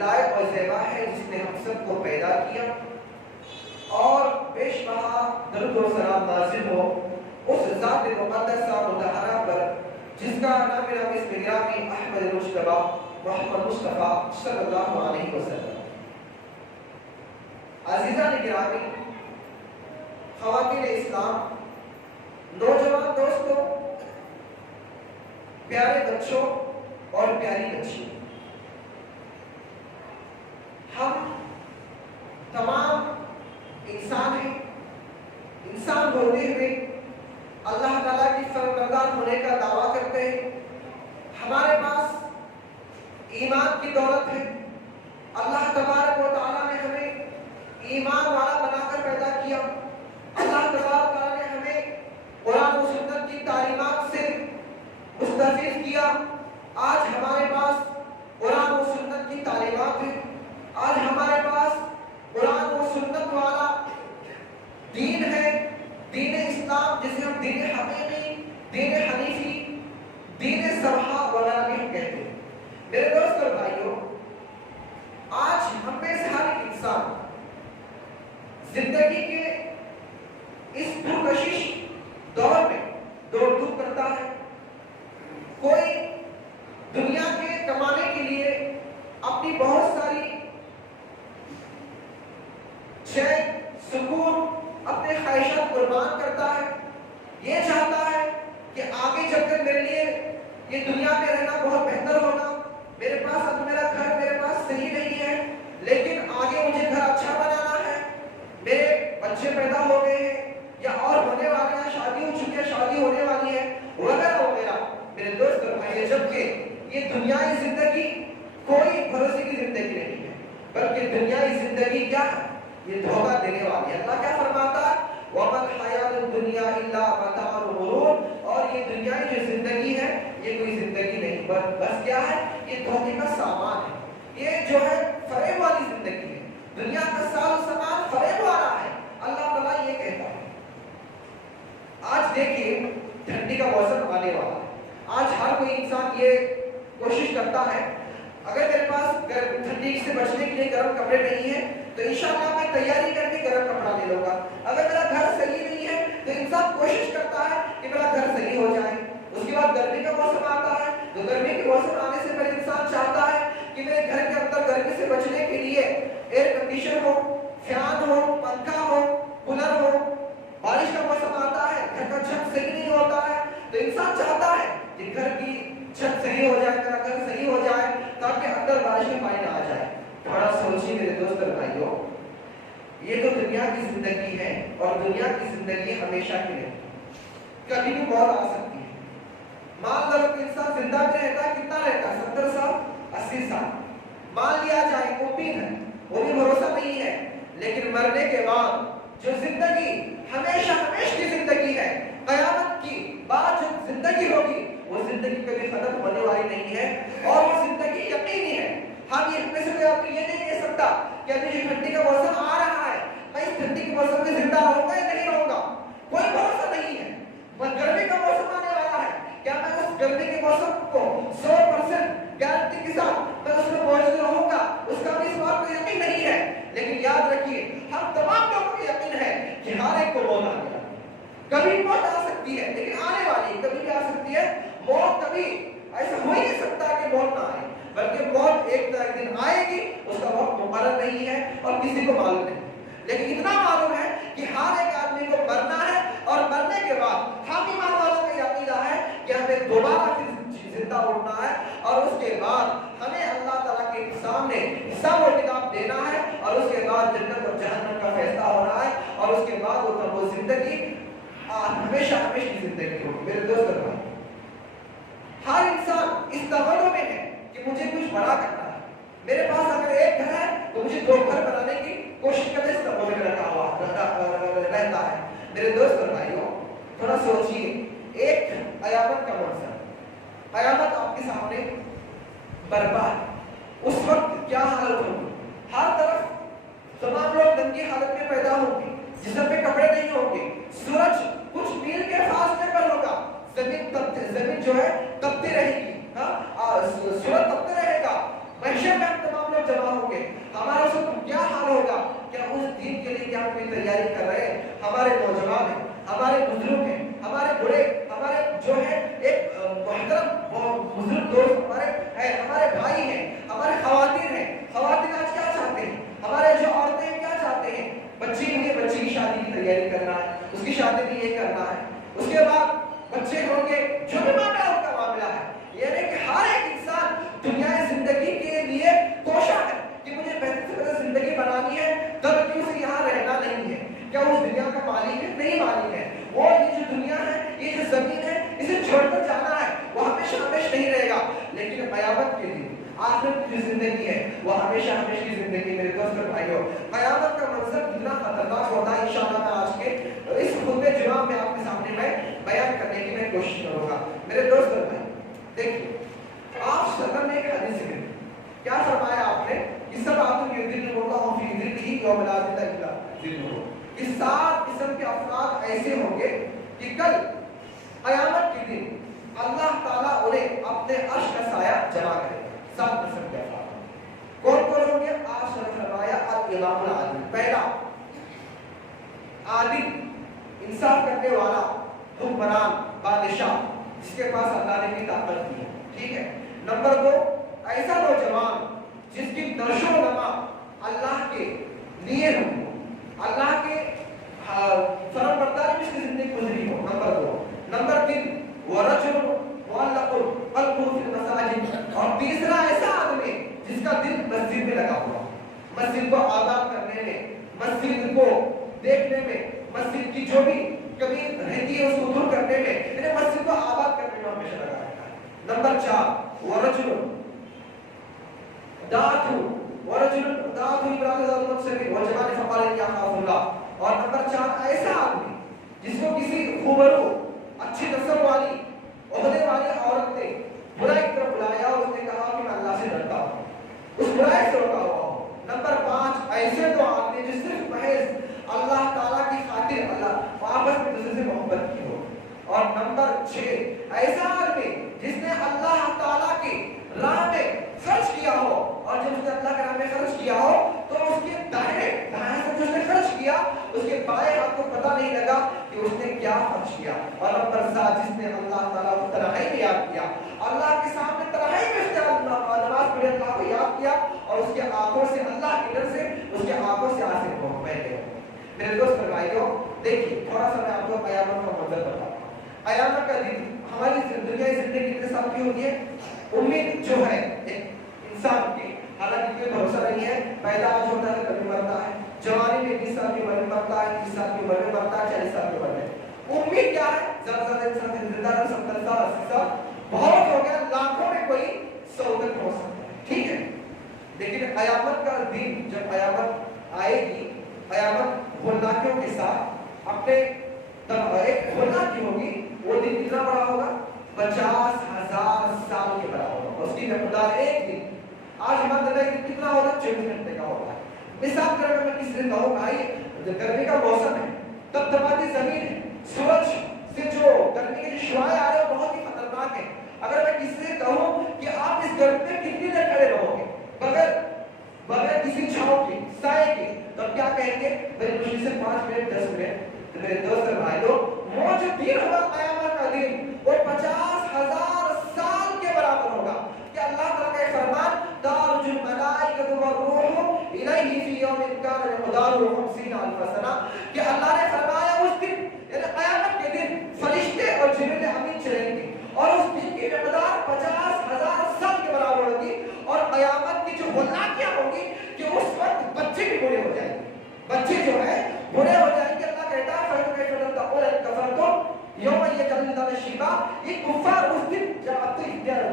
لائق اور زیبا ہے جس نے ہم سب کو پیدا کیا، اور بے شمار درود و سلام نازل ہو اس ذات مقدسہ مطہرہ پر جس کا نام اسم گرامی احمد مجتبی محمد مصطفیٰ صلی اللہ علیہ وسلم۔ عزیزان گرامی، خواتین اسلام، نوجوان دوستوں، پیارے بچوں اور پیاری بچیوں، ہم تمام انسان ہیں۔ انسان ہوتے ہوئے اللہ تعالیٰ کی فرمانبردار ہونے کا دعویٰ کرتے ہیں۔ ہمارے پاس ایمان کی دولت ہے۔ اللہ تبارک و تعالیٰ نے ہمیں ایمان والا بنا کر پیدا کیا۔ اللہ تبارک و تعالیٰ نے ہمیں قرآن و سنت کی تعلیمات سے مستفید کیا۔ آج ہمارے پاس قرآن و سنت کی تعلیمات ہیں۔ آج ہمارے پاس قرآن و سنت والا دین ہے، دین اسلام جسے ہم دین حقیقی، دین حنیفی، دین سمحا وغیرہ بھی ہم کہتے ہیں۔ میرے دوست اور بھائیوں، آج ہم میں سے ہر ایک انسان زندگی کے اس پرکشش دور میں دوڑ دھوپ کرتا ہے۔ کوئی دنیا کے کمانے کے لیے اپنی بہت ساری چین سکون اپنے خواہشات قربان کرتا ہے۔ یہ چاہتا ہے کہ آگے چل کر میرے لیے یہ دنیا میں رہنا بہت بہتر ہوگا، میرے پاس اب میرا گھر میرے پاس صحیح نہیں ہے، لیکن آگے مجھے گھر اچھا بنانا ہے، میرے بچے پیدا ہو گئے ہیں یا اور ہونے والے ہیں، شادی ہو چکی ہے، شادی ہونے والی ہے، وغیرہ وغیرہ۔ میرے دوست اور بھائی، جبکہ یہ دنیائی زندگی کوئی بھروسے کی زندگی نہیں ہے، بلکہ دنیائی زندگی کیا ہے؟ یہ دھوکہ دینے والی ہے۔ اللہ کیا فرماتا ہے؟ وَمَا الْحَيَاةُ الدُّنْيَا إِلَّا مَتَاعُ الْغُرُورِ، اور یہ دنیائی جو زندگی ہے یہ کوئی زندگی نہیں، بس کیا ہے؟ یہ دھوکے کا سامان ہے، یہ جو ہے فریب والی زندگی ہے۔ دنیا کا ساز و سامان فریب والا ہے، اللہ تعالیٰ یہ کہتا ہے۔ آج دیکھیے ٹھنڈی کا موسم آنے والا ہے۔ آج ہر کوئی انسان یہ کوشش کرتا ہے، اگر میرے پاس ٹھنڈی سے بچنے کے لیے گرم کپڑے نہیں ہیں تو انشاءاللہ میں تیاری کر کے گرم کپڑا لے لوں گا۔ اگر میرا گھر صحیح نہیں ہے تو انسان کوشش کرتا ہے کہ میرا گھر صحیح ہو جائے۔ اس کے بعد گرمی کا موسم آتا ہے تو گرمی کے موسم آنے سے پہلے انسان چاہتا ہے کہ میرے گھر کے اندر گرمی سے بچنے کے لیے ایئر کنڈیشن ہو، فین ہو، پنکھا ہو، کولر ہو۔ بارش کا موسم آتا ہے، گھر کا چھت صحیح نہیں ہوتا ہے تو انسان چاہتا ہے کہ گھر کی چھت صحیح ہو جائے، میرا گھر صحیح ہو جائے تاکہ اندر بارش میں پانی نہ آ جائے۔ تھوڑا سوچیے میرے دوست اور بھائیوں، یہ تو دنیا کی زندگی ہے، اور دنیا کی زندگی ہمیشہ کی نہیں، کبھی بھی موت آ سکتی ہے۔ مان لو کہ انسان زندہ بھی رہتا ہے، کتنا رہتا ہے؟ 70 سال 80 سال مان لیا جائے، امید ہے، وہ بھی بھروسہ نہیں ہے، لیکن مرنے کے بعد جو زندگی ہمیشہ ہمیشہ کی زندگی ہے، قیامت کی بعد جو زندگی ہوگی وہ زندگی کبھی ختم ہونے والی نہیں ہے، اور وہ زندگی یقینی ہے۔ ہم یہ میں سے کوئی آپ کو یہ نہیں کہہ سکتا کہ ابھی جو ٹھنڈی کا موسم آ رہا ہے میں اس ٹھنڈی کے موسم میں زندہ رہوں گا یا نہیں رہوں گا، کوئی بھروسہ نہیں ہے۔ گرمی کا موسم آنے والا ہے، کیا میں اس گرمی کے موسم کو 100% گارنٹی کے ساتھ میں اس میں موجود رہوں گا؟ اس کا بھی اس بات کو یقین نہیں ہے، لیکن یاد رکھیے ہم تمام لوگوں کو یقین ہے کہ ہر ایک کو موت آنے والی ہے۔ کبھی موت آ سکتی ہے لیکن آنے والی ہے، کبھی بھی آ سکتی ہے۔ موت کبھی ایسا ہو ہی نہیں سکتا کہ موت نہ آئے، بلکہ موت ایک نہ ایک دن آئے گی، اس کا وقت مقرر نہیں ہے اور کسی کو معلوم نہیں، لیکن اتنا معلوم ہے کہ ہر ایک آدمی کو مرنا ہے، اور مرنے کے بعد ہم ایمان والوں کا یہ عقیدہ ہے کہ ہمیں دوبارہ پھر زندہ اٹھنا ہے، اور اس کے بعد ہمیں اللہ تعالیٰ کے سامنے حساب و کتاب دینا ہے، اور اس کے بعد جنت اور جہنم کا فیصلہ ہونا ہے، اور اس کے بعد وہ زندگی ہمیشہ ہمیشہ کی زندگی ہوگی۔ میرے دوست اور بھائی، ہر انسان اس تمنا میں ہے کہ مجھے کچھ بڑا کرنا ہے، میرے پاس اگر ایک گھر ہے تو مجھے 2 گھر بنانے کی کوشش کرنے سے تمنا میں رہتا ہے۔ میرے دوست اور بھائیوں، تھوڑا سوچیے، ایک قیامت کا منظر، قیامت آپ کے سامنے برپا ہے، اس وقت کیا حالت ہوگی؟ ہر طرف تمام لوگ ننگی حالت میں پیدا ہوں گے، جسم پہ کپڑے نہیں ہوں گے، سورج کچھ میل کے فاصلے پر ہوگا، زمین جو ہے تپتی رہے گی، سورج تپتے رہے گا، محشر میں تمام لوگ جمع تیاری کرنا ہے, اس کی شادی بھی یہ کرنا ہے, اس کے بعد بچے ہوں گے, جو بھی معاملہ ان کا معاملہ ہے. یعنی کہ ہر ایک انسان دنیا زندگی کے لیے کوشاں ہے کہ مجھے بہتر سے بہتر زندگی بنانی ہے, تب کہ اسے یہاں رہنا نہیں ہے. کیا اس دنیا کا مالک ہے؟ نہیں مالک ہے. وہ یہ جو دنیا ہے, یہ جو زمین ہے, اسے چھوڑ کر جانا ہے. وہ ہمیشہ ہمیشہ نہیں رہے گا. لیکن قیامت کے دن آخرت کی زندگی ہے, وہ ہمیشہ ہمیشہ کی زندگی. میرے دوست اور بھائیوں, قیامت کا منظر کتنا خطرناک ہوتا ہے, انشاءاللہ میں آج کے اس خطبہ جمعہ میں آپ کے سامنے میں بیان کرنے کی میں کوشش کروں گا. میرے دوست اور بھائی دیکھیے, آپ سفر نے ایک حدیث ذکر کیا فرمایا آپ نے کہ سب آتم یذل اللہ فی ذلہ یوم لا ظل الا ظلہ, کہ 7 قسم کے افراد ایسے ہوں گے کہ کل قیامت کے دن اللہ تعالیٰ انہیں اپنے عرش کا سایہ جمع کرے گا. 7 قسم کے افراد کون کون ہوں گے؟ آپ نے فرمایا الامام العادل, پہلا عادل, انصاف کرنے والا حکمران, بادشاہ جس کے پاس اللہ نے بھی طاقت دی ہے, ٹھیک ہے. نمبر 2 ایسا نوجوان جس کی نشو و نما اللہ کے لیے ہو, اللہ کے فرمان برداری میں اس کی زندگی گزری ہو. نمبر 2. نمبر 3 ورجل معلق قلبه في المساجد, اور تیسرا ایسا آدمی جس کا دل مسجد میں لگا ہوا, مسجد کو آباد کرنے میں, مسجد کو دیکھنے میں, مسجد کی جو بھی کمی رہتی ہے اس کو دور کرنے میں, یعنی مسجد کو آباد کرنے میں ہمیشہ لگا رہتا ہے. نمبر 4 ورجل دعته ورجل دعته امرأة ذات منصب وجمال فقال إني أخاف الله, اور نمبر 4 ایسا آدمی جس کو کسی خوبرو اچھی نسب والی عہدے والی عورت نے برائی کی طرف بلایا اور اس نے کہا کہ میں اللہ سے ڈرتا ہوں, اس برائی سے روکا ہوا ہوں. نمبر 5 ایسے دو آدمی جو صرف محض اللہ تعالیٰ کی خاطر اللہ آپس میں دوسرے سے محبت کی ہو. اور نمبر 6 ایسا آدمی جس نے اللہ تعالیٰ کی راہ میں خرچ کیا ہو, اور جب اس نے اللہ کے راہ میں خرچ کیا ہو تو اس کے دائیں سے جو اس نے خرچ کیا اس کے بائیں ہاتھ کو پتہ نہیں لگا کہ اس نے کیا خرچ کیا. اور نمبر 7 جس نے اللہ تعالیٰ کو تنہائی میں یاد کیا, اللہ کے سامنے تنہائی میں اس نے نماز پڑھی, اللہ کو یاد کیا, اور اس کے آنکھوں سے اللہ کی ڈر سے اس کے آنکھوں سے آنسو بہہ گئے. میرے دوست اور بھائیوں دیکھیے, تھوڑا سا میں آپ کو قیامت کا منظر بتاتا ہوں. قیامت کا دن ہماری دنیا زندگی کے ساتھ کی ہوتی ہے, امید جو ہے ایک انسان کی, حالانکہ کوئی بھروسہ نہیں ہے, پیدا آج ہوتا ہے کبھی مرتا ہے, جوانی میں 20 سال کی عمر میں مرتا ہے, 30 سال کی عمر میں مرتا ہے, 40 سال کی عمر میں. امید کیا ہے؟ زیادہ سے زیادہ انسان زندہ رہے 70 سال 80 سال, بہت ہو گیا لاکھوں میں کوئی 100 تک پہنچ سکتا ہے, ٹھیک ہے. لیکن قیامت کا دن جب قیامت آئے گی, قیامت ہولناکیوں کے ساتھ اپنے ایک ہولناکی ہوگی, وہ دن کتنا بڑا ہوگا؟ 50,000 سال کے برابر ہوگا. اس کی مقدار ایک دن آج ہمارا دن کتنا ہوگا؟ 24 گھنٹے کا ہوگا. مثال کے طور پر میں کسی سے کہوں بھائی گرمی کا موسم ہے, تب دباتی زمین ہے, سورج سے جو گرمی کے شعاع آ رہے ہیں بہت ہی خطرناک ہے. اگر میں کسی سے کہوں کہ آپ اس گرمی میں کتنی دیر کھڑے رہو گے بغیر کسی چھاؤں کے, سائے کے, تو کیا کہیں گے؟ بڑی مشکل سے 5 منٹ 10 منٹ. میرے دوست اور بھائیوں, وہ جو دن ہوگا قیامت کا دن وہ 50,000 سال کے برابر ہوگا. کہ اللہ تعالیٰ کا فرمان تعرج الملائکۃ والروح الیہ فی یوم کان مقدارہ 50,000 سنہ, کہ اللہ نے فرمایا اس دن یعنی قیامت کے دن فرشتے اور جبریل امین چلیں گے, اور اس دن کی مقدار 50,000 سال کے برابر ہوگی. اور قیامت کی جو ہولناکیاں ہوگی کہ اس وقت بچے بھی بوڑھے ہو جائیں گے, بچے جو ہیں بوڑھے ہو جائیں گے. اللہ کہتا ہے فَإِنَّ كَيْفَ تَتَّقُونَ كَفَرْتُمْ یوم یتبدل الشیبہ, یہ کفار اس دن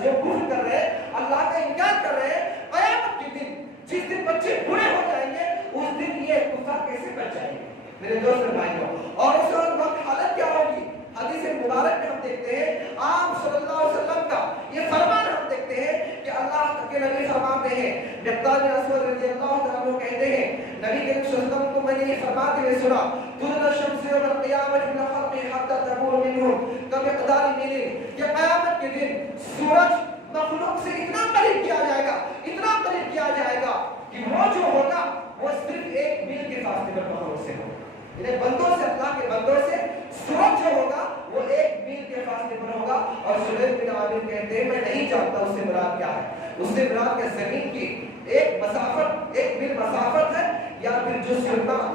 جو کفر کر رہے ہیں, اللہ کا انکار کر رہے ہیں, قیامت کے دن جس دن بچے بوڑھے ہو جائیں گے اس دن یہ کفار کیسے بچ جائیں گے میرے دوست اور بھائیوں. اور اس وقت حالت کیا ہوگی؟ حدیث مبارک میں ہم دیکھتے ہیں آپ صلی اللہ علیہ وسلم کا یہ فرمان ہم دیکھتے ہیں کہ اللہ کے نبی فرماتے ہیں, مقداد بن اسود رضی اللہ تعالیٰ عنہ کہتے ہیں نبی کریم صلی اللہ علیہ وسلم کو میں نے یہ فرماتے ہوئے سنا, طلوع الشمس یوم القیامۃ من الخلق حتى تكون منهم كمقدار میل, کہ قیامت کے دن سورج مخلوق سے اتنا قریب کیا جائے گا, اتنا قریب کیا جائے گا کہ وہ جو ہوگا وہ صرف 1 میل کے فاصلے پر مخلوق سے ہوگا. یعنی بندوں سے, اللہ کے بندوں سے سورج جو ہوگا وہ 1 میل کے فاصلے پر ہوگا. اور سلیمان بن عامر کہتے ہیں میں نہیں جانتا اس سے مراد کیا ہے, اس سے مراد کہ زمین کی ایک مسافت 1 میل مسافت ہے, یا پھر جو سرما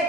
1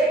1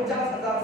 50,000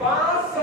500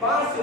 500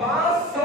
500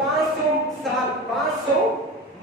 500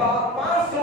500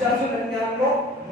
499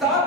7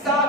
7,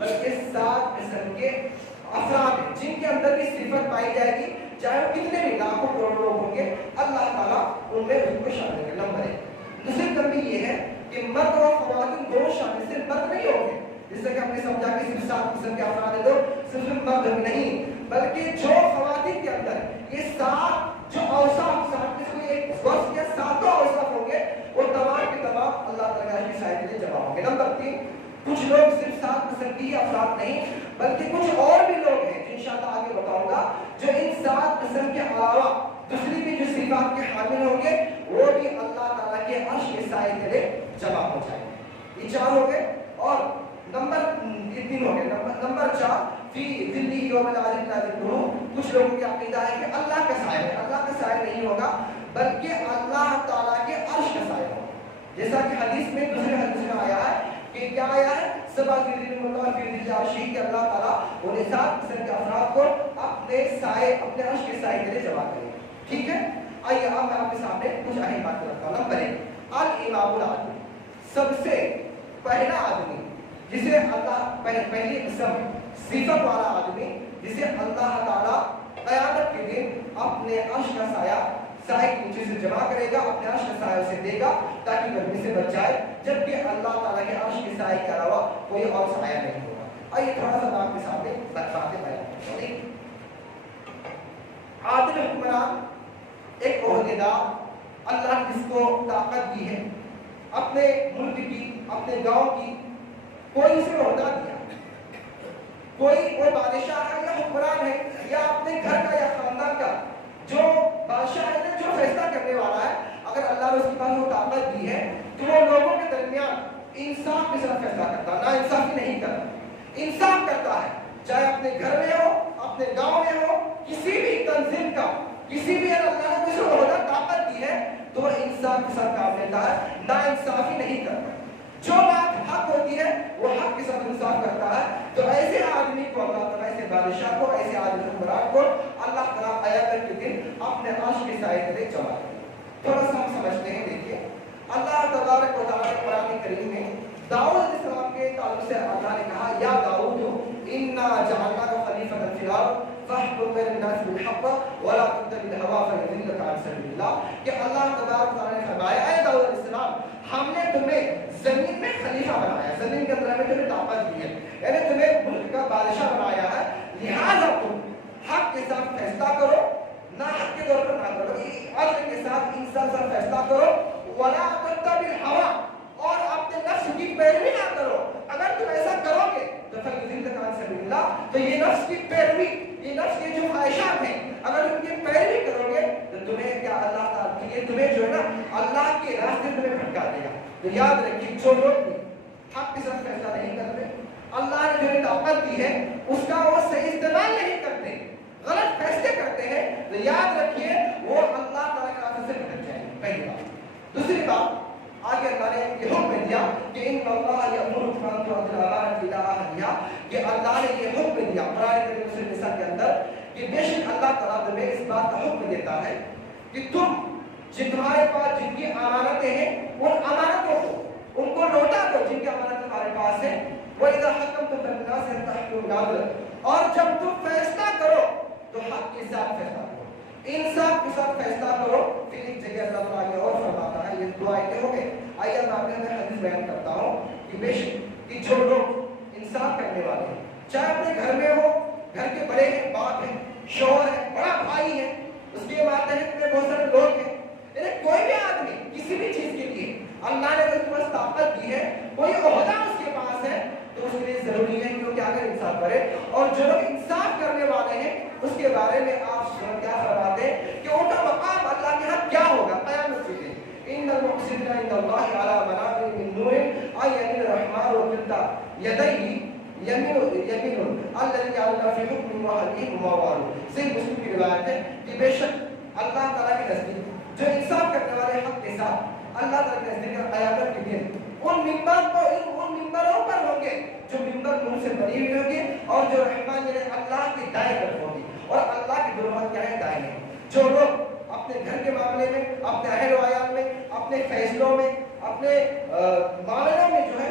بلکہ 7 قسم کے افراد ہیں جن کے اندر کی صفت پائی جائے گی، چاہے وہ کتنے بھی لاکھوں کروڑوں لوگ ہوں گے، اللہ تعالیٰ ان میں ان کو شامل کرے. نمبر 1. دوسری کمی یہ ہے کہ مرد اور خواتین دونوں شامل، صرف مرد نہیں ہوں گے، جس سے کہ ہم نے سمجھا کہ صرف 7 قسم کے افراد ہیں، تو صرف مرد نہیں، بلکہ جو خواتین کے اندر یہ 7 جو اوصاف، 7 کے کوئی ایک وصف یا 7 اوصاف ہوں گے، وہ تمام کے تمام اللہ تعالیٰ کی شاید کے لیے جمع ہوں گے. نمبر 3. کچھ لوگ صرف 7 قسم کی افراد نہیں، بلکہ کچھ اور بھی لوگ ہیں جو انشاءاللہ آگے بتاؤں گا، جو ان 7 قسم کے علاوہ دوسری بھی جو صفات کے حامل ہوں گے، وہ بھی اللہ تعالیٰ کے عرش کے سائے کے لیے جمع ہو جائیں گے. یہ 4 ہو گئے. اور نمبر 3 ہو گئے. نمبر 4. فی ذلی یوم العظیم لا ذکرہ. کچھ لوگوں کی عقیدہ ہے کہ اللہ کا سایہ ہے. اللہ کا سایہ نہیں ہوگا، بلکہ اللہ تعالیٰ کے عرش کا سایہ ہوگا. جیسا کہ حدیث میں دوسرے حدیث میں آیا ہے کہ کیا آیا ہے؟ سبا فی ذل اللہ فی ذل عرشہ، کہ اللہ تعالیٰ انہیں 7 قسم کے افراد کو اپنے سائے، اپنے عرش کے سائے کے لیے جمع کرے گا. ٹھیک ہے. آئیے اب میں آپ کے سامنے کچھ اہم باتیں رکھتا ہوں. نمبر 1. الامام العادل. سب سے پہلا آدمی جسے اللہ پہلی قسم صفت والا آدمی جسے اللہ تعالیٰ قیامت کے دن اپنے عرش کا سایہ کے نیچے سے جمع کرے گا، اپنے عرش کا سایہ اسے دے گا تاکہ گرمی سے بچ جائے، جبکہ اللہ تعالیٰ کے عرش کے سایہ کے علاوہ کوئی اور سایہ نہیں ہوگا. آئیے تھوڑا سا آپ کے سامنے باتیں بیان کرتے ہیں. عادل حکمران ایک عہدیدار، اللہ جس کو طاقت دی ہے، اپنے ملک کی، اپنے گاؤں کی، کوئی اسے عہدہ دیا، کوئی وہ بادشاہ ہے یا حکمران ہے یا اپنے گھر کا یا خاندان کا جو بادشاہ ہے، جو فیصلہ کرنے والا ہے، اگر اللہ نے اس کے پاس وہ طاقت دی ہے تو وہ لوگوں کے درمیان انصاف کے ساتھ فیصلہ کرتا ہے، نا انصافی نہیں کرتا، انصاف کرتا ہے. چاہے اپنے گھر میں ہو، اپنے گاؤں میں ہو، کسی بھی تنظیم کا، کسی بھی اللہ نے کسی عہدہ طاقت دی ہے تو وہ انصاف کے ساتھ کام لیتا ہے، نا انصافی نہیں کرتا. جو بات حق ہوتی ہے وہ حق کے ساتھ انصاف کرتا ہے. تو ایسے آدمی کو اللہ تعالیٰ، ایسے بادشاہ کو، ایسے عادل حکمران کو اللہ تعالیٰ قیامت کے دن اپنے عرش کے سائے کے لیے جمع کرے گا. تھوڑا سا ہم سمجھتے ہیں. دیکھیے اللہ تبارک و تعالیٰ قرآن کریم میں داؤد علیہ السلام کے تعلق سے اللہ نے کہا یا داؤد انا جعلناک خلیفۃ فی الارض فاحکم بین الناس بالحق ولا تتبع الہوی فیضلک عن سبیل اللہ. کہ اللہ تبارک و تعالیٰ نے فرمایا اے داؤد علیہ السلام، ہم نے تمہیں زمین میں خلیفہ بنایا، زمین کے اندر ہمیں تمہیں طاقت دی ہے، یعنی تمہیں ملک کا بادشاہ بنایا ہے، لہٰذا تم حق کے ساتھ فیصلہ کرو، نہ حق کے طور پر نہ کرو، عدل کے ساتھ انصاف سے فیصلہ کرو، ولا تتبع الہوی، اور اپنے نفس کی پیروی نہ کرو. اگر تم ایسا کرو گے تو فیضلک عن سبیل اللہ، تو یہ نفس کی پیروی، یہ نفس کے جو خواہشات ہیں، اگر تم کی پیروی کرو گے تو تمہیں کیا اللہ تعالیٰ یہ تمہیں جو ہے نا اللہ کے راستے تمہیں بھٹکا دے گا. تو یاد رکھیے جو لوگ بھی حق کے ساتھ فیصلہ نہیں کرتے، اللہ نے جو طاقت دی ہے اس کا وہ صحیح استعمال نہیں کرتے، غلط فیصلے کرتے ہیں، تو یاد رکھیے وہ اللہ تعالیٰ کے راستے سے بھٹک جائیں گے. پہلی بات. دوسری بات، آگے اللہ نے یہ حکم دیا کہ ان اللہ یأمرکم ان تؤدوا الامانات الی اہلہا، کہ اللہ نے یہ حکم دیا قرآن کریم سورۃ النساء کے اندر کہ بے شک اللہ تعالیٰ تمہیں اس بات کا حکم دیتا ہے کہ تم تمہارے پاس جن کی امانتیں ہیں ان امانتوں کو، ان کو لوٹا دو جن کی امانتیں تمہارے پاس ہیں. وَإِذَا حَكَمْتُمْ بَيْنَ النَّاسِ أَن تَحْكُمُوا بِالْعَدْلِ، اور جب تم فیصلہ کرو تو حق کے ساتھ فیصلہ کرو، انصاف کے ساتھ فیصلہ کرو. پھر ایک جگہ اللہ تعالیٰ نے اور فرماتا ہے، یہ دو آیتیں ہو گئے. آئیے میں آپ کے اندر حدیث بیان کرتا ہوں کہ بے شک کہ جو لوگ انصاف کرنے والے ہیں، چاہے اپنے گھر میں ہو، گھر کے بڑے ہیں، باپ ہیں، شوہر ہے، بڑا بھائی ہے، اس کے بعد میں بہت سارے لوگ ہیں، یعنی کوئی بھی آدمی کسی بھی چیز کے لیے اللہ نے اس کے پاس طاقت دی ہے، کوئی عہدہ اس کے پاس ہے، تو اس کے لیے ضروری ہے کہ وہ کیا کرے، انصاف کرے. اور جو لوگ انصاف کرنے والے ہیں اس کے بارے میں آپ کیا فرماتے ہیں کہ ان کا مقام اللہ کے ہاں کیا ہوگا قیامت کے دن. ان المقسطین عند اللہ علی منابر من نور یمین الرحمن وکلتا یدیہ یمین الذی جعلنا فی حکم وحدہ موار. صحیح مسلم کی روایت ہے کہ بے شک اللہ تعالیٰ کے نزدیک جو انصاف کرنے والے حق کے ساتھ اللہ تعالیٰ کے نزدیک قیامت کے دن ان ممبروں پر ہوں گے جو ممبر نور سے بنی ہوئی ہوگی، اور جو رحمان یعنی اللہ کی دائیں طرف ہوگی، اور اللہ کی دونوں کیا ہے، دائیں ہیں. جو لوگ اپنے گھر کے معاملے میں، اپنے اہل و عیال میں، اپنے فیصلوں میں، اپنے معاملوں میں جو ہے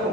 2,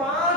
5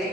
1,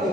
2,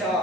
4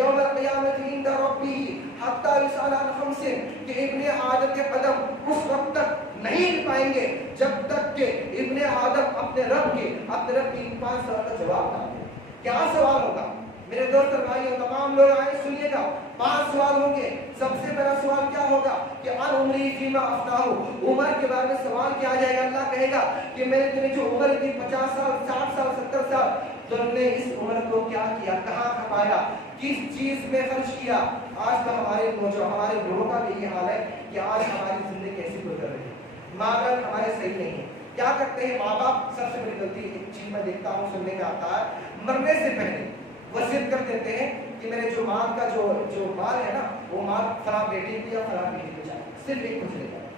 یوم القیامت عند ربہ حتی یسأل عن خمس کہ ابن آدم کے قدم اس وقت تک نہیں ہل پائیں گے جب تک کہ ابن آدم اپنے رب کی 5 سوال کا جواب نہ دے. کیا سوال ہوگا میرے دوست اور بھائیوں؟ تمام لوگ آئے سنیے گا. 5 سوال ہوں گے. سب سے پہلا سوال کیا ہوگا کہ ان عمری فیما افناہ، عمر کے بارے میں سوال کیا جائے گا. اللہ کہے گا کہ میں نے تمہیں جو عمر دی 50 سال 60 سال 70 سال، تم نے اس عمر کو کیا کیا، کہاں کھپایا، کس چیز میں خرچ کیا. آج تو ہمارے لوگوں کا بھی یہ حال ہے کہ آج ہماری زندگی ایسی گزر رہی ہے. ماں باپ ہمارے صحیح نہیں ہے. کیا کرتے ہیں ماں باپ؟ سب سے بڑی غلطی ایک چیز میں دیکھتا ہوں سننے میں آتا ہے، مرنے سے پہلے وصیت کر دیتے ہیں کہ میرے جو مال کا جو مال ہے نا، وہ مال فلاں بیٹے کو یا فلاں بیٹے کو جائے، صرف ایک کچھ لے جائے.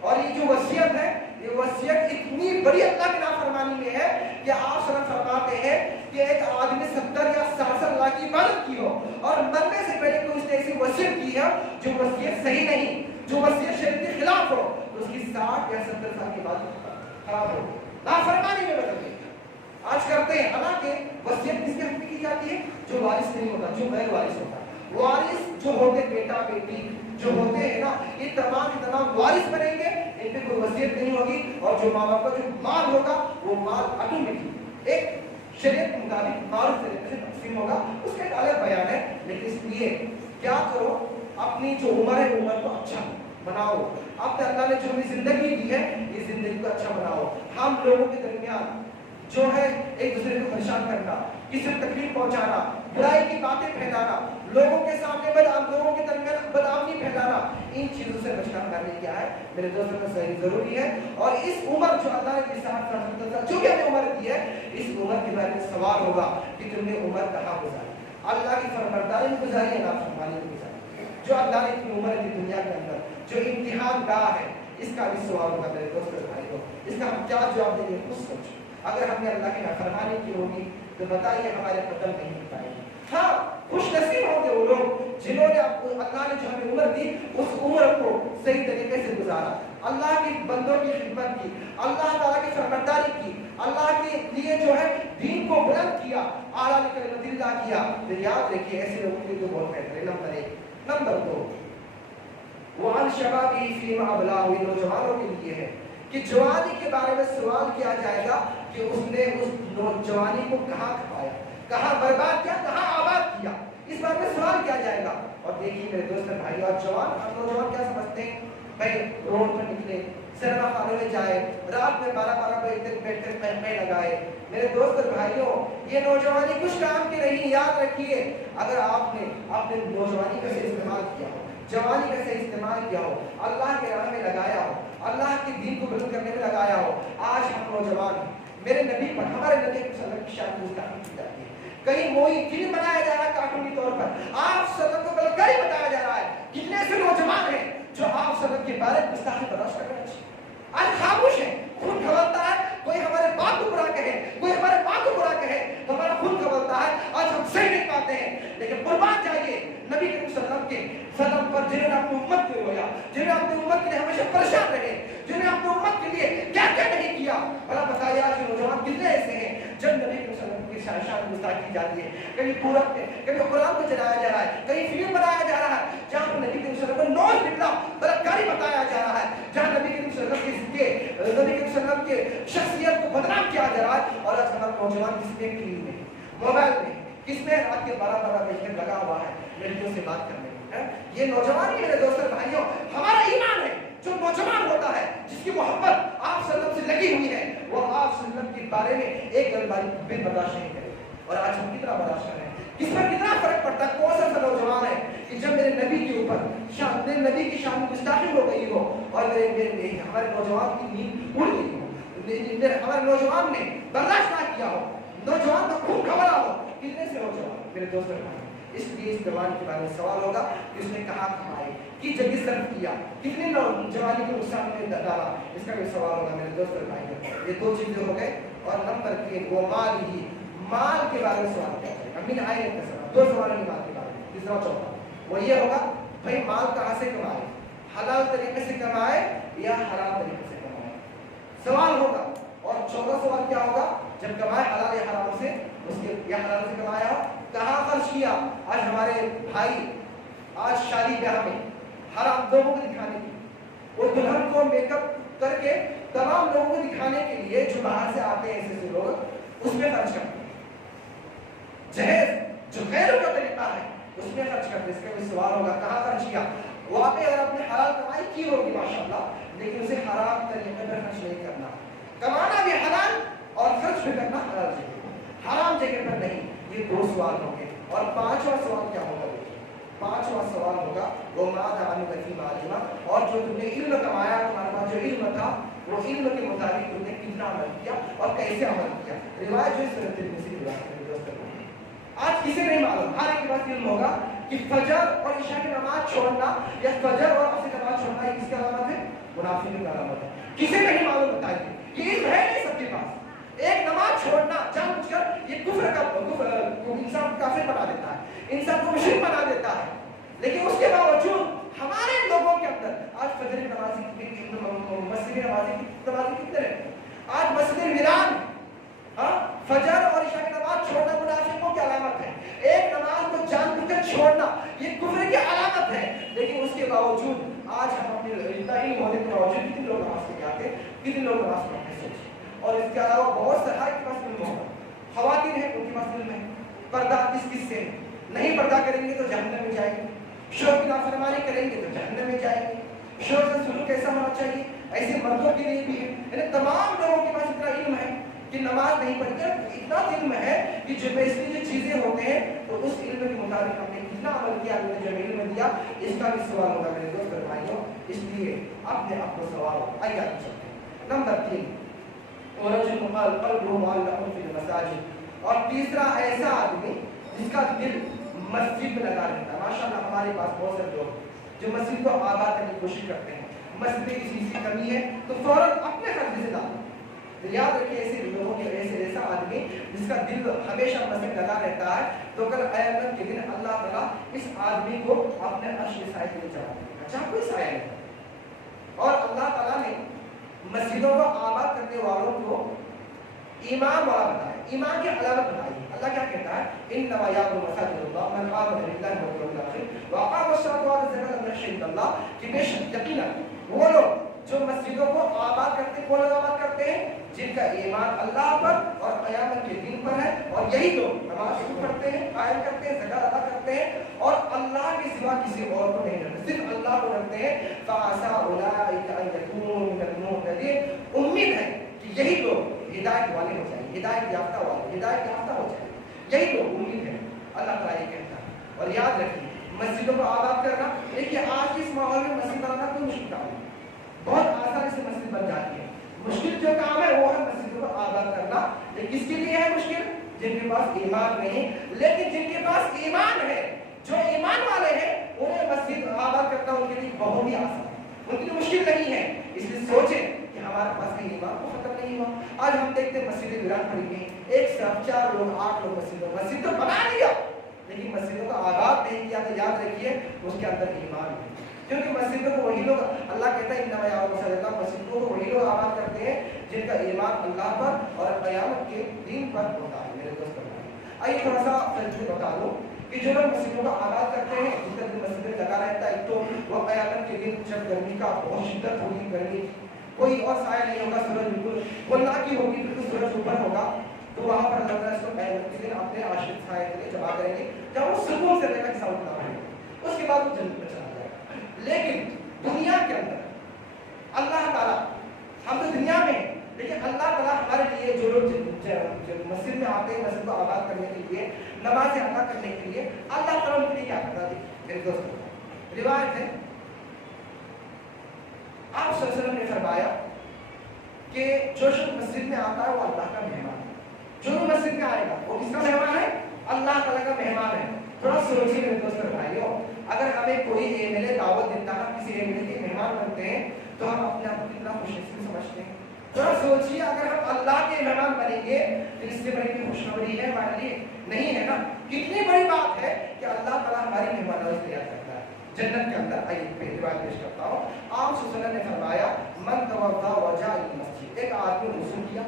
اور یہ جو وصیت ہے، یہ وصیت اتنی بڑی اللہ کی نافرمانی میں ہے کہ آپ صلی اللہ فرماتے ہیں کہ ایک آدمی 70 یا 60 اللہ کی عبادت کی ہو اور مرنے سے پہلے کوئی اس نے ایسی وصیت کی ہے جو وصیت صحیح نہیں، جو وصیت شریعت کے خلاف ہو، تو اس کی 60 یا 70 سال کی عبادت خراب ہو، نافرمانی میں بدل گئی. آج کرتے ہیں. حالانکہ وصیت کس کے حق میں کی جاتی ہے؟ جو وارث نہیں ہوتا، جو غیر وارث ہوتا. وارث جو ہوتے بیٹا بیٹی جو ہوتے ہیں نا، یہ تمام وارث بنیں گے. ان پہ کوئی وصیت نہیں ہوگی اور جو ماں باپ کا جو مال ہوگا وہ مال آٹومیٹک ایک شریعت کے مطابق معروف طریقے سے تقسیم ہوگا. اس کا ایک الگ بیان ہے. لیکن اس لیے کیا کرو، اپنی جو عمر ہے عمر کو اچھا بناؤ. اب اللہ نے جو ہمیں زندگی دی ہے یہ زندگی کو اچھا بناؤ. ہم لوگوں کے درمیان جو ہے ایک دوسرے کو پریشان کرنا، کسی کو تکلیف پہنچانا، برائی کی باتیں پھیلانا، لوگوں کے سامنے لوگوں کے درمیان بدآمنی پھیلانا، ان چیزوں سے بچنا کرنے کیا ہے میرے دوستوں کا صحیح ضروری ہے. اور اس عمر جو اللہ نے 60 سال جو بھی ہمیں عمر دی ہے، اس عمر کے بارے میں سوال ہوگا کہ تم نے عمر کہاں گزاری، اللہ کی فرمانبرداری میں گزاری ہے، نافرمانی میں گزاری. جو اللہ نے اتنی عمر دی دنیا کے اندر، جو امتحان گاہ ہے، اس کا بھی سوال ہوگا میرے دوست اور بھائیوں. اس کا ہم کیا جواب دیں گے؟ خود سوچو. اگر ہم نے اللہ کی نافرمانی کی ہوگی تو بتائیے ہمارے قدم نہیں ہو پائے گی. ہاں، خوش نصیب ہوں گے وہ لوگ جنہوں نے اللہ نے جو ہمیں عمر دی اس عمر کو صحیح طریقے سے گزارا، اللہ کی بندوں کی خدمت کی، اللہ تعالیٰ کی فرمانبرداری کی، اللہ کے لیے جو ہے دین کو بلند کیا، اعلیٰ کلمت اللہ کیا. تو یاد رکھیے ایسے لوگوں کے لیے تو بہت بہتر ہے. نمبر 1. نمبر 2، وعن شبابی فیما ابلاہ، نوجوانوں کے لیے ہے کہ جوانی کے بارے میں سوال کیا جائے گا کہ اس نے اس جوانی کو کہاں کھپایا، کہاں برباد کیا، کہاں آباد کیا. اس بارے میں سوال کیا جائے گا. اور دیکھیے میرے دوست بھائی اور جوان، ہم نوجوان کیا سمجھتے ہیں؟ بھائی روڈ پر نکلے، سینما خانے میں جائے، رات میں 12 بجے تک بیٹھ کر قہقہے لگائے. میرے دوست اور بھائیوں، یہ نوجوانی کچھ کام کی نہیں. یاد رکھیے، اگر آپ نے اپنے نوجوانی کا صحیح استعمال کیا ہو، جوانی کا صحیح استعمال کیا ہو، اللہ کے راہ میں لگایا ہو، اللہ کے دین کو بلند کرنے میں لگایا ہو. آج ہم نوجوان ہیں، میرے نبی پر، ہمارے نبی صلی اللہ علیہ وسلم کی شان مستحکم کی جاتی ہے. کہیں موئی فلم بنایا جا رہا ہے کارٹونی طور پر، آپ صلی اللہ علیہ وسلم کو بلکاری بتایا جا رہا ہے. کتنے سے نوجوان ہیں جو آپ صلی اللہ علیہ وسلم کے بارے میں گستاخی برداشت کر رہے ہیں، آج خاموش ہیں. خون کھولتا ہے، کوئی ہمارے باپ کو برا کہے، کوئی ہمارے ماں کو برا کہے تو ہمارا خون کھولتا ہے. آج ہم صحیح نہیں پاتے ہیں. لیکن قربان جائیے نبی کریم صلی اللہ علیہ وسلم کے سلام پر، جنہوں نے اپنی امت کو رویا، جنہوں نے اپنی امت کے لیے ہمیشہ پریشان رہے، جنہوں نے اپنی امت کے لیے کیا کیا نہیں کیا. بھلا بتایا کہ نوجوان کتنے ایسے ہیں جب نبی کریم صلی اللہ علیہ وسلم کی شان گستاخی کی جاتی ہے، کہیں پورب میں، کہیں قرآن کو چلایا جا رہا ہے، کہیں فلم بنایا جا رہا ہے جہاں پر نبی کریم صلی اللہ علیہ وسلم کو نوز نکلا بلکاری بتایا جا رہا ہے، جہاں نبی کریم صلی اللہ علیہ وسلم کے شخصیت کو بدنام کیا جا رہا ہے. اور آج ہمارا نوجوان کس میں ٹی وی میں، موبائل میں، کس میں رات کے 12 بجے تک لگا ہوا ہے لڑکیوں سے بات کرنے میں. یہ نوجوان ہی میرے دوستوں بھائیوں ہمارا ایمان ہے. جو نوجوان ہوتا ہے، جس کی محبت آپ صلی اللہ علیہ وسلم سے لگی ہوئی ہے، وہ آپ صلی اللہ علیہ وسلم کے بارے میں ایک گلباری بھی برداشت نہیں کرے. اور آج ہم کتنا برداشت کر رہے ہیں، کس پر کتنا فرق پڑتا ہے. کون سا نوجوان ہے کہ جب میرے نبی کے اوپر میرے نبی کی شان گستاخی ہو گئی ہو اور ہمارے نوجوان کی نیند اڑ گئی ہو، ہمارے نوجوان نے برداشت نہ کیا ہو، نوجوان کا خون کھولا ہو. کتنے سے نوجوان میرے دوست بھائی. اس لیے اس جوانی کے بارے میں سوال ہوگا کہ اس نے کہاں کمائی، کی جگہ صرف کیا، کتنے جوانی کو نقصان میں ڈالا. اس کا بھی سوال ہوگا میرے دوست اور بھائی. یہ 2 چیزیں ہو گئے. اور نمبر 3، وہ مال ہی، مال کے بارے میں سوال کیا جائے گا. امین آئے کا سوال، 2 سوال ہیں مال کے بارے میں. تیسرا چوتھا وہ یہ ہوگا بھائی مال کہاں سے کمائے، حلال طریقے سے کمائے یا حرام طریقے سے کمائے، سوال ہوگا. اور چوتھا سوال کیا ہوگا، جب کمائے حلال یا حرام سے، اس کے یا حلال سے کمایا ہو کہاں خرچ کیا؟ آج ہمارے بھائی آج شادی بیاہ میں حرام لوگوں کو دکھانے کی، وہ دلہن کو میک اپ کر کے تمام لوگوں کو دکھانے کے لیے جو باہر سے آتے ہیں ایسے لوگ اس میں خرچ کرتے ہیں، جہیز جو غیر کا طریقہ ہے اس میں خرچ کرتے ہیں۔ اس کا بھی سوال ہوگا کہاں خرچ کیا؟ وہاں پہ اگر آپ نے حلال کمائی کی ہوگی ماشاءاللہ، لیکن اسے حرام طریقے پر خرچ نہیں کرنا، کمانا بھی حلال اور خرچ بھی کرنا حلال جگہ، حرام جگہ پر نہیں۔ یہ دو سوال ہوں گے۔ اور پانچواں سوال کیا ہوگا؟ پانچواں سوال ہوگا وہ ماذا عملت فی مالک، اور جو تم نے علم کمایا، تمہارے پاس جو علم تھا وہ علم کے مطابق تم نے کتنا عمل کیا اور کیسے عمل کیا۔ روایت جو اس طرح ترمذی کی روایت ہے دوستو، آج کسی نہیں معلوم، ہر ایک کے پاس علم ہوگا کہ فجر اور عشاء کی نماز چھوڑنا یا فجر اور عصر کی نماز چھوڑنا یہ کس کی علامت ہے؟ منافقین کی علامت ہے۔ کسی نہیں معلوم، بتائیے، یہ علم ہے نہیں سب کے پاس۔ ایک نماز چھوڑنا جان بوجھ کر یہ کفر کا انسان کافر بنا دیتا ہے، انسان کو مشرک بنا دیتا ہے، لیکن اس کے باوجود ہمارے لوگوں کے اندر آج فجر نمازی مسجد نمازی کتنے ہیں؟ آج مسجد ویران، فجر اور عشاء کی نماز چھوڑنا منافقوں کی علامت ہے۔ ایک نماز کو جان بوجھ کر چھوڑنا یہ کفر کی علامت ہے، لیکن اس کے باوجود آج ہم اپنے اتنا علم ہونے کے باوجود کتنے لوگ نماز کے آتے، کتنے لوگ نماز پڑھتے سوچیں۔ اور اس کے علاوہ بہت سے کے پاس علم ہوگا، خواتین ہیں ان کے پاس علم ہے، پردہ کس سے نہیں پردہ کریں گے تو جہنم میں جائیں گے، شوہر کی نافرمانی کریں گے تو جہنم میں جائیں گے، شوہر سے سلوک کیسا ہونا چاہیے، ایسے مردوں کے لیے بھی ہے۔ یعنی تمام لوگوں کے پاس اتنا علم ہے کہ نماز نہیں پڑھتے، اتنا علم ہے کہ جو بیسلی جو چیزیں ہوتے ہیں تو اس علم کے مطابق ہم نے کتنا عمل کیا، ہم نے جو علم دیا، اس کا بھی سوال ہوگا میرے دوست اور بھائیوں۔ اس لیے اپنے آپ کو سوال ہوگا۔ آئیے آگے چلتے ہیں۔ نمبر 3، ورجل قلبه معلق في المساجد، اور تیسرا ایسا آدمی جس کا دل مسجد میں لگا رہتا ہے۔ ماشاءاللہ ہمارے پاس بہت سے لوگ جو مسجد کو آباد کرنے کی کوشش کرتے ہیں، مسجد میں کسی چیز کی کمی ہے تو فوراً اپنے خرچے سے ڈالتے ہیں۔ یاد رکھیے ایسے لوگوں کے ایسا آدمی جس کا دل ہمیشہ مسجد لگا رہتا ہے تو کل قیامت کے دن اللہ تعالیٰ اس آدمی کو اپنے عرش کے سائے کے لیے چڑھا دے گا، جہاں کوئی سایہ نہیں۔ اور اللہ تعالیٰ نے مسجدوں کو آباد کرنے والوں کو ایمان والا بتایا، ایمان کی علامت بتائی۔ اللہ کیا کہتا ہے؟ انما یعمر مساجد اللہ من آمن باللہ والیوم الآخر واقام الصلاۃ وآتى الزکاۃ ولم یخش الا اللہ، کہ بے شک یقیناً وہ لوگ جو مسجدوں کو آباد کرتے ہیں، کون لوگ آباد کرتے ہیں؟ جن کا ایمان اللہ پر اور قیامت کے دن پر ہے، اور یہی لوگ نماز پڑھتے ہیں، قائم کرتے ہیں، زکات ادا کرتے ہیں، اور اللہ کے سوا کسی اور کو نہیں رکھتے، صرف اللہ کو رکھتے ہیں۔ فعسى اولئک ان یکونوا من المهتدین، امید ہے کہ یہی لوگ ہدایت والے ہو جائیں، ہدایت یافتہ والے، ہدایت یافتہ ہو جائیں، یہی لوگ امید ہے۔ اللہ تعالیٰ یہ کہتا ہے۔ اور یاد رکھیے مسجدوں کو آباد کرنا، دیکھیے آج کے اس ماحول میں مسجد بنانا کوئی مشکل کام نہیں، بہت آسانی سے مسجد بن جاتی ہے۔ مشکل جو کام ہے وہ ہے مسجدوں کو آباد کرنا۔ یہ کس کے لیے ہے مشکل؟ جن کے پاس ایمان نہیں، لیکن جن کے پاس ایمان ہے، جو ایمان والے ہیں، انہیں مسجد آباد کرنا ان کے لیے بہت ہی آسان ہے، ان کے لیے مشکل نہیں ہے۔ اس لیے سوچیں کہ ہمارے پاس کہیں ایمان کو ختم نہیں ہوا۔ آج ہم دیکھتے ہیں مسجدیں ویران پڑی گئی، ایک صرف 4 لوگ 8 لوگ مسجد تو بنا لیا، لیکن مسجدوں کو آباد نہیں کیا۔ تو یاد رکھیے اس کے اندر ایمان ہے، کیونکہ مسجدوں کو وہی لوگ، اللہ کہتا ہے انما یعمر مساجد اللہ، مسجدوں کو وہی لوگ آباد کرتے ہیں جن کا ایمان اللہ پر اور قیامت کے دن پر ہوتا ہے۔ میرے دوست آئیے تھوڑا سا فلسفے بتا دوں کہ جو لوگ مسجدوں کو آباد کرتے ہیں، جن کا دل مسجد میں لگا رہتا ہے، تو وہ قیامت کے دن جب گرمی کا بہت شدت ہوگی، گرمی کوئی اور سایہ نہیں ہوگا، سورج بالکل کھلنا کی ہوگی، بالکل سورج اوپر ہوگا، تو وہاں پر اللہ تعالیٰ اس کو قیامت کے دن اپنے عاشق سایہ کے لیے جمع کریں گے، جب وہ سکون سے رہے گا، حساب کتاب رہے گا، اس کے بعد وہ جنت میں چلا جائے گا۔ لیکن دنیا کے اندر اللہ تعالیٰ، ہم تو دنیا میں ہیں، لیکن اللہ تعالیٰ ہمارے لیے جو لوگ مسجد میں آتے ہیں، مسجد کو آباد کرنے کے لیے، نمازیں ادا کرنے کے لیے، اللہ تعالیٰ ان کے لیے کیا کرتا ہے؟ میرے دوست روایت ہے، آپ صلی اللہ علیہ وسلم نے فرمایا کہ جو شخص مسجد میں آتا ہے وہ اللہ کا مہمان ہے۔ جو مسجد میں آئے گا وہ کس کا مہمان ہے؟ اللہ تعالیٰ کا مہمان ہے۔ تھوڑا سوچیے میرے دوست بھائیوں، اگر ہمیں کوئی ایم ایل اے دعوت دیتا ہے، کسی ایم ایل اے کے مہمان بنتے ہیں تو ہم اپنے آپ کو کتنا خوش نصیب سمجھتے ہیں۔ تھوڑا سوچیے اگر ہم اللہ کے مہمان بنیں گے تو اس سے بڑی خوشخبری ہے ہمارے لیے؟ نہیں ہے نا؟ کتنی بڑی بات ہے کہ اللہ تعالیٰ ہماری مہمان نوازی تیار کرتا ہے جنت کے اندر۔ آئیے پہلی بات پیش کرتا ہوں۔ آپ صلی اللہ علیہ وسلم نے فرمایا من توضأ وجاء إلى المسجد، ایک آدمی وضو کیا،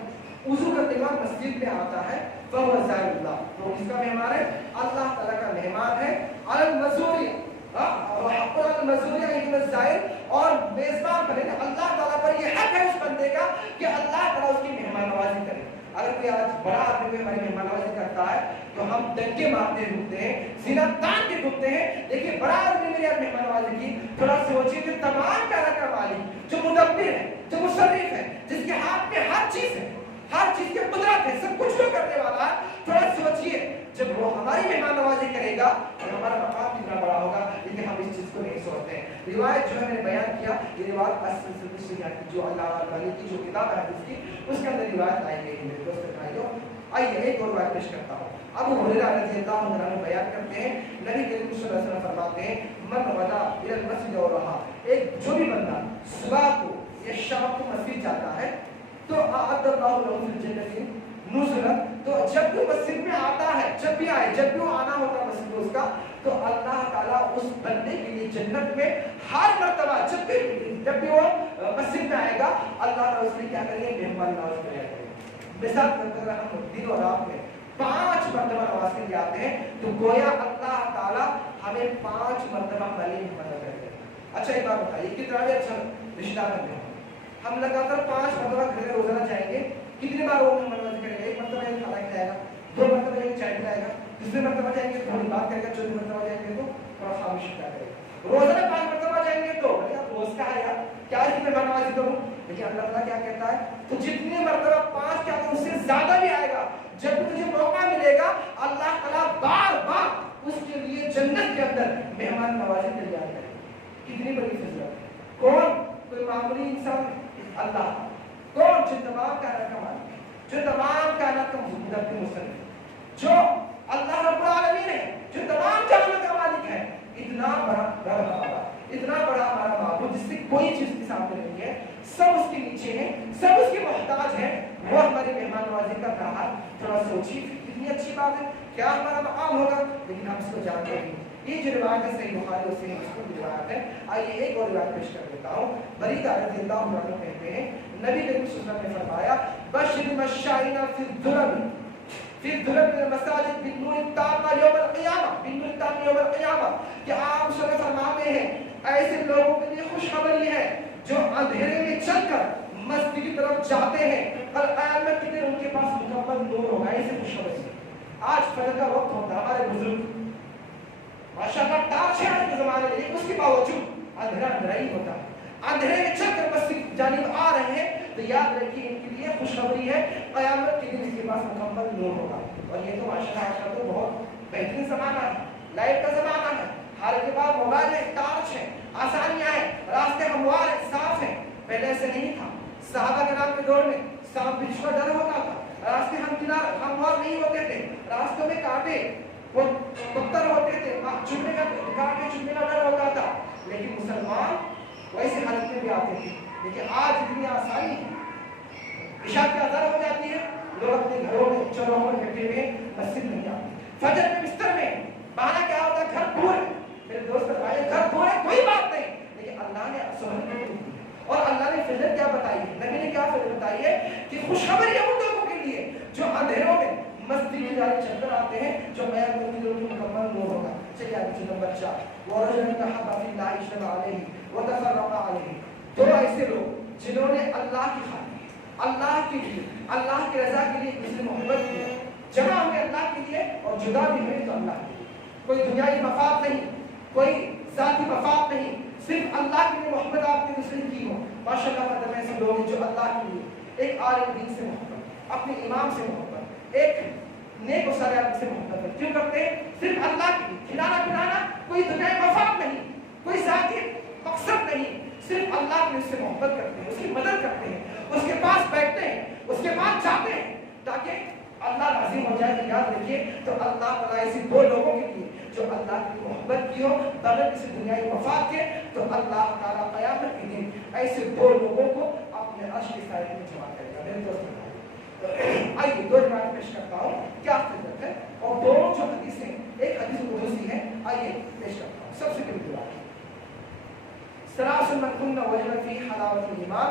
وضو کرنے کے بعد مسجد میں آتا ہے، فهو زائر اللہ. تو کس کا مہمان ہے؟ اللہ تعالیٰ کا مہمان ہے. المزوری حق المزوری یعنی الزائر, اور میزبان بنے. اللہ تعالیٰ پر یہ حق ہے اس بندے کا کہ اللہ تعالیٰ اس کی مہمان نوازی کرے. اگر کوئی آج بڑا آدمی کوئی ہماری مہمان نوازی کرتا ہے تو ہم ڈنکے مارتے ڈھونڈتے ہیں, سینہ تان کے ڈھونڈتے ہیں. لیکن بڑا آدمی میری آج مہمان نوازی کی, تھوڑا سوچیے کہ تمام پیدا کا مالک, جو مدبر ہے, جو مصرف ہے, جس کے ہاتھ میں ہر چیز ہے, ہر چیز کی قدرت ہے, سب کچھ وہ کرنے والا ہے. تھوڑا سوچیے جب وہ ہماری مہمان نوازی کرے گا تو ہمارا مقام کتنا بڑا ہوگا. لیکن ہم اس چیز کو نہیں سوچتے ہیں. روایت جو ہے میں نے بیان کیا, یہ روایت جو اللہ تعالی کی جو کتاب ہے حدیث کی, اس کے اندر روایت لائی گئی ہے. میرے دوست بھائیوں, آئیے ایک اور روایت پیش کرتا ہوں. ابو ہریرہ رضی اللہ عنہ بیان کرتے ہیں, نبی کریم صلی اللہ علیہ وسلم فرماتے ہیں, من غدا الی المسجد اور رہا, ایک جو بھی بندہ صبح کو یا شام کو مسجد جاتا ہے تو اعد اللہ له فی الجنۃ نزلا, تو جب بھی مسجد میں آتا ہے, جب بھی آئے, جب بھی وہ آنا ہوتا ہے مسجد اس کا, تو اللہ تعالیٰ اس بندے کے لیے جنت میں ہر مرتبہ جب بھی وہ مسجد میں آئے گا, اللہ تعالیٰ اس میں کیا کریں گے, مہمان نواز کریں گے. مثال اگر ہم دن اور رات میں 5 مرتبہ نواز کے لیے آتے ہیں تو گویا اللہ تعالیٰ ہمیں 5 مرتبہ ہماری مدد کرتے ہیں. اچھا ایک بات بتائیے, کتنا بھی اچھا رشتہ بنتے ہیں, ہم لگاتار 5 مرتبہ گھر میں روزانہ جائیں گے, کتنی بار وہ مہمان نوازی کریں گے؟ ایک مرتبہ ایک کھانا کھلائے گا, 2 مرتبہ ایک چائے پلائے گا, تیسری مرتبہ جائیں گے تھوڑی بات کرے گا, چوتھی مرتبہ جائیں گے تو تھوڑا خاموشی کیا کرے گا. روزانہ 5 مرتبہ جائیں گے تو روز کا ہے یار, کیا اس کی مہمان نوازی کروں. لیکن اللہ تعالیٰ کیا کہتا ہے, تو جتنی مرتبہ 5 کیا اس سے زیادہ بھی آئے گا, جب بھی تجھے موقع ملے گا اللہ تعالیٰ بار بار اس کے لیے جنت کے اندر مہمان نوازی تیار کرے گا. کتنی بڑی فضیلت ہے. کون؟ کوئی معمولی انسان, اللہ. کون؟ جو تمام کائنات کا مالک ہے, جو تمام کائنات کا مصنف, جو اللہ رب العالمین ہے, جو تمام جہانوں کا مالک ہے. اتنا بڑا رب, اتنا بڑا ہمارا معبود جس سے کوئی چیز کے سامنے نہیں ہے, سب اس کے نیچے ہیں, سب اس کے محتاج ہیں, وہ ہماری مہمان نوازی کر رہا ہے. تھوڑا سوچیے کتنی اچھی بات ہے, کیا ہمارا مقام ہوگا. لیکن ہم اس کو جانتے نہیں. یہ جو روایت ہے صحیح بخاری اور صحیح مسلم کی روایت ہے. آئیے ایک اور روایت پیش کر دیتا ہوں. بریدہ رضی اللہ عنہ کہتے ہیں, نبی کریم صلی اللہ علیہ وسلم نے فرمایا, بشر مشائین فی الدرب من المساجد بالنور التام یوم القیامہ, بالنور التام یوم القیامہ, کہ آپ صلی اللہ علیہ وسلم فرماتے ہیں ایسے لوگوں کے لیے خوشخبری ہے جو اندھیرے میں چل کر مسجد کی طرف جاتے ہیں, اور قیامت کے دن ان کے پاس مکمل نور ہوگا. ایسے خوشخبری ہے. آج فجر کا وقت ہوتا ہے, ہمارے بزرگ ماشاءاللہ ٹارچ ہے آج کے زمانے میں, لیکن اس کے باوجود اندھیرا اندھیرا ہی ہوتا ہے. اندھیرے میں چل کر مسجد جانب آ رہے ہیں تو یاد رکھیے ان کے لیے خوشخبری ہے, قیامت کے دن اس کے پاس مکمل نور ہوگا. اور یہ تو ماشاءاللہ آج کل تو بہت بہترین زمانہ ہے, لائٹ کا زمانہ ہے, ہر کے پاس موبائل ہے, ٹارچ ہے, آسانیاں ہیں, راستے ہموار ہیں, صاف ہیں. پہلے ایسے نہیں تھا. صحابہ کے نام کے دور میں سانپ بچھ کا ڈر ہوتا تھا, راستے ہموار نہیں ہوتے تھے, راستوں میں کانٹے وہ پتھر ہوتے تھے, چھوٹنے کا کانٹے چھوٹنے کا ڈر ہوتا تھا. لیکن مسلمان ویسے حالت میں بھی آتے تھے. لیکن آج اتنی آسانی ہے, عشاء کی اذان ہو جاتی ہے, لوگ اپنے گھروں میں چوراہوں میں بیٹھے ہوئے مسجد نہیں آتے. فجر میں بستر میں بہانہ کیا ہوتا ہے, گھر دور ہے. میرے دوست بھائی گھر دور ہے, کوئی بات نہیں, لیکن اللہ نے سہولت دی ہے. اور اللہ نے فضل کیا بتائی ہے, نبی نے کیا فضل بتائی ہے کہ خوشخبری ہے ان لوگوں کے لیے جو اندھیروں میں مسجد کی جانب چل کر آتے ہیں, جو قیامت کے دن مکمل نور ہوگا. چلیے آگے نمبر 4, وَرَجُلٌ تَحَابَ فِي اللَّهِ اجْتَمَعَ عَلَيْهِ وَتَفَرَّقَ عَلَيْهِ. دو ایسے لوگ جنہوں نے اللہ کی خاطر, اللہ کے لیے, اللہ کی رضا کے لیے کسی محبت کی, جمع ہوئے اللہ کے لیے اور جدا بھی ہوئے تو اللہ کے لیے. کوئی دنیائی مفاد نہیں, کوئی ذاتی مفاد نہیں, صرف اللہ کے لیے محبت آپ نے دوسرے کی ہو. ماشاءاللہ قدر ایسے لوگ ہیں جو اللہ کے لیے, ایک عالم دین سے محبت, اپنے امام سے محبت, ایک نیک و صالح آدمی سے محبت کیوں کرتے ہیں؟ صرف اللہ کے لیے. کھلانا پلانا کوئی دنیائی مفاد نہیں, کوئی ذاتی مقصد نہیں, صرف اللہ کے لیے اس سے محبت کرتے ہیں, اس کی مدد کرتے ہیں, اس کے پاس بیٹھتے ہیں, اس کے پاس جاتے ہیں تاکہ اللہ راضی ہو جائے. یاد رکھیے تو اللہ تعالیٰ ایسے دو لوگوں کے لیے جو اللہ کی محبت کی ہو بغیر کسی دنیائی مفاد کے, تو اللہ تعالیٰ قیامت کے دن ایسے دو لوگوں کو اپنے عرش کی سائے میں جمع کرے گا. میرے دوست آئیے دو روایت پیش کرتا ہوں, کیا فضیلت ہے, اور دونوں جو حدیث ہیں, ایک حدیث قدسی ہے, آئیے پیش کرتا ہوں. سب سے پہلی روایت, ثلاث من كن وجد فيه حلاوة الإيمان,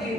3,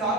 7,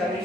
40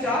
4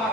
8,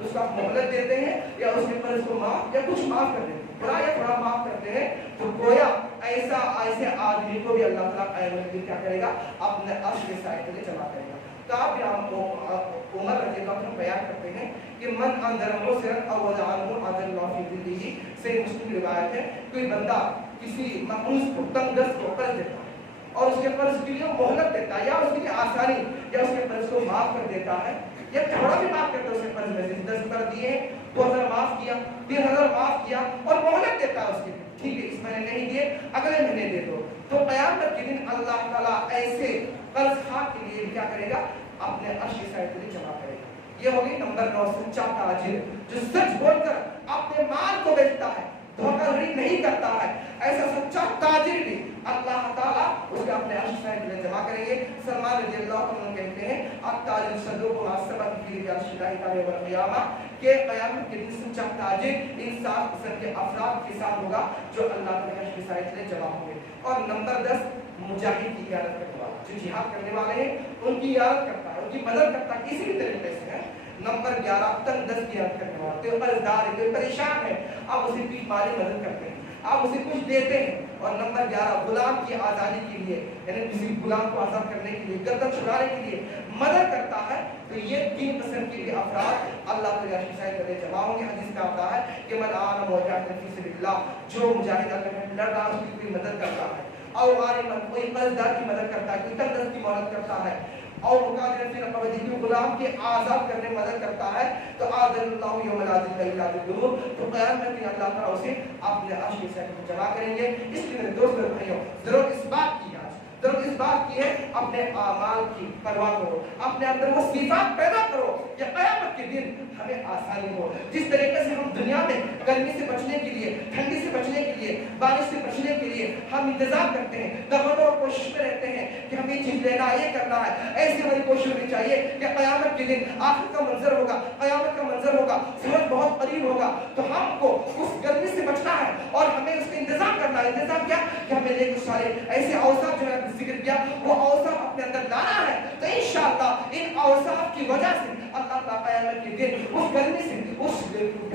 تو اس کو آپ مہلت دیتے ہیں یا اس کے قرض کو معاف یا کچھ معاف کر دیتے ہیں، تھوڑا یا تھوڑا معاف کرتے ہیں، تو گویا ایسے آدمی کو بھی اللہ تعالیٰ قیامت کے دن کیا کرے گا؟ اپنے عرش کے سائے کے لیے جمع کرے گا۔ تو آپ عمر رضی اللہ عنہ بیان کرتے ہیں کہ من اندرمو سرت او وضعنہ عدل اللہ فی دلی، سے مسلم روایت ہے، کوئی بندہ کسی مقروض کو تنگ دست کو قرض دیتا ہے اور اس کے قرض کے لیے مہلت دیتا ہے یا اس کے لیے آسانی یا اس کے قرض کو معاف کر دیتا ہے یا تھوڑا بھی معاف کرتا ہے، اس کے قرض میں سے 10,000 دیے 2,000 معاف کیا، 3,000 معاف کیا اور مہلت دیتا ہے اس کے لیے، ٹھیک ہے اس مہینے نہیں دیے اگلے مہینے دے دو، تو قیامت کے دن اللہ تعالیٰ ایسے قرض خواہ کے لیے کیا کرے گا؟ اپنے عرش کے سائے کے لیے جمع کرے گا۔ یہ ہوگی نمبر 9 سچا تاجر، جو سچ بول کر اپنے مال کو بیچتا ہے، دھوکہ دھڑی نہیں کرتا ہے، ایسا سچا تاجر بھی اللہ تعالیٰ اس کے اپنے عرش کے لیے جمع کریں گے۔ سلمان رضی اللہ عنہ کہتے ہیں التاجر صدوق معصبت فی عرش اللہ تعالی یوم القیامہ، کہ قیامت کے دن سچا تاجر ان 7 قسم کے افراد کے ساتھ ہوگا جو اللہ تعالیٰ کے عرش کے سائے کے لیے جمع ہوں گے۔ اور نمبر 10 مجاہد کی قیادت کرنے والا، جو جہاد کرنے والے ہیں ان کی قیادت کرتا ہے، ان کی مدد کرتا ہے کسی بھی طریقے سے ہے۔ نمبر 11 تنگ دست کی قیادت کرنے والا، کوئی قرضدار ہے، کوئی پریشان ہے، آپ اسے کچھ مالی مدد کرتے ہیں، آپ اسے کچھ دیتے ہیں۔ اور نمبر 11 غلام کی آزادی کے لیے، یعنی کسی غلام کو آزاد کرنے کے لیے، گردن چھڑانے کے لیے مدد کرتا ہے۔ تو یہ 3 قسم کے بھی افراد اللہ کے عرش کے سائے کے لیے جمع ہوں گے۔ حدیث میں آتا ہے کہ من آن مجاہد فی سبیل اللہ، جو مجاہد اللہ میں لڑ رہا ہے اس کی کوئی مدد کرتا ہے، اور کوئی قرضدار کی مدد کرتا ہے، کوئی تنگ دست کی مدد کرتا ہے، اور مقادر فی رقبتی کی غلام کے آزاد کرنے میں مدد کرتا ہے، تو آذن اللہ یوم لا ذل الا ذلہ، تو قیامت میں اللہ تعالیٰ اسے اپنے عرش کے سائے میں جمع کریں گے۔ اس لیے میرے دوستو بھائیوں، ضرورت اس بات کی ہے، ضرورت اس بات کی ہے اپنے اعمال کی پرواہ کرو، اپنے اندر وہ صفات پیدا کرو کہ قیامت کے دن ہمیں آسانی ہو۔ جس طریقے سے ہم دنیا میں گرمی سے بچنے کے لیے، ٹھنڈی سے بچنے کے لیے، بارش سے بچنے کے لیے ہم انتظام کرتے ہیں، دغدغہ اور کوشش میں رہتے ہیں کہ ہمیں یہ چیز لینا، یہ کرنا ہے، ایسی ہماری کوشش ہونی چاہیے کہ قیامت کے دن آخر کا منظر ہوگا، قیامت کا منظر ہوگا، سورج بہت قریب ہوگا، تو ہم کو اس گرمی سے بچنا ہے اور ہمیں اس کا انتظام کرنا ہے۔ انتظام کیا کہ ہمیں لے کچھ سارے ایسے اوصاف جو ہے ذکر کیا، وہ اوصاف اپنے اندر لانا ہے، تو انشاءاللہ ان اوصاف کی وجہ سے اللہ تعالیٰ قیامت کے دن اس گرمی سے، اس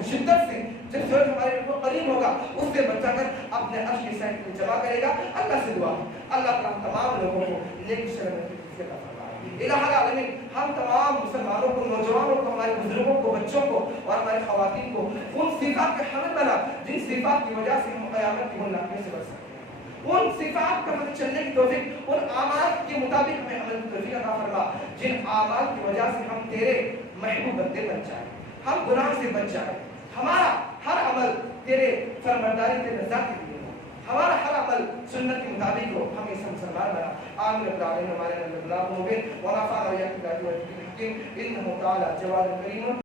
شدت سے، جب سورج ہمارے اوپر قریب ہوگا، اس سے بچا کر اپنے عرش کے سائے میں جمع کرے گا۔ اللہ سے دعا ہے اللہ تعالیٰ تمام لوگوں کو نیک سلامت کی عطا فرمائے۔ الہ العالمین، ہم تمام مسلمانوں کو، نوجوانوں کو، ہمارے بزرگوں کو، بچوں کو اور ہمارے خواتین کو ان صفات کے حامل بنا جن صفات کی وجہ سے ہم قیامت کی ملاقات سے بچ سکتے ہیں۔ ان صفات پر ہمیں چلنے کی توفیق، ان اعمال کے مطابق ہمیں عمل کی توفیق عطا فرما جن اعمال کی وجہ سے ہم تیرے محبوب بندے بن جائیں، ہم گناہ سے بچ جائیں، ہمارا ہر عمل تیرے فرمانبرداری تیرے رضا کے لیے ہو، ہمارا ہر عمل سنت کے مطابق ہو، ہم اس مسلمان بنا۔ آمین رب العالمین، ہمارے اللہ ہو گئے ونفعنا وإياكم بالآيات والذكر الحكيم إنه تعالى جواد كريم۔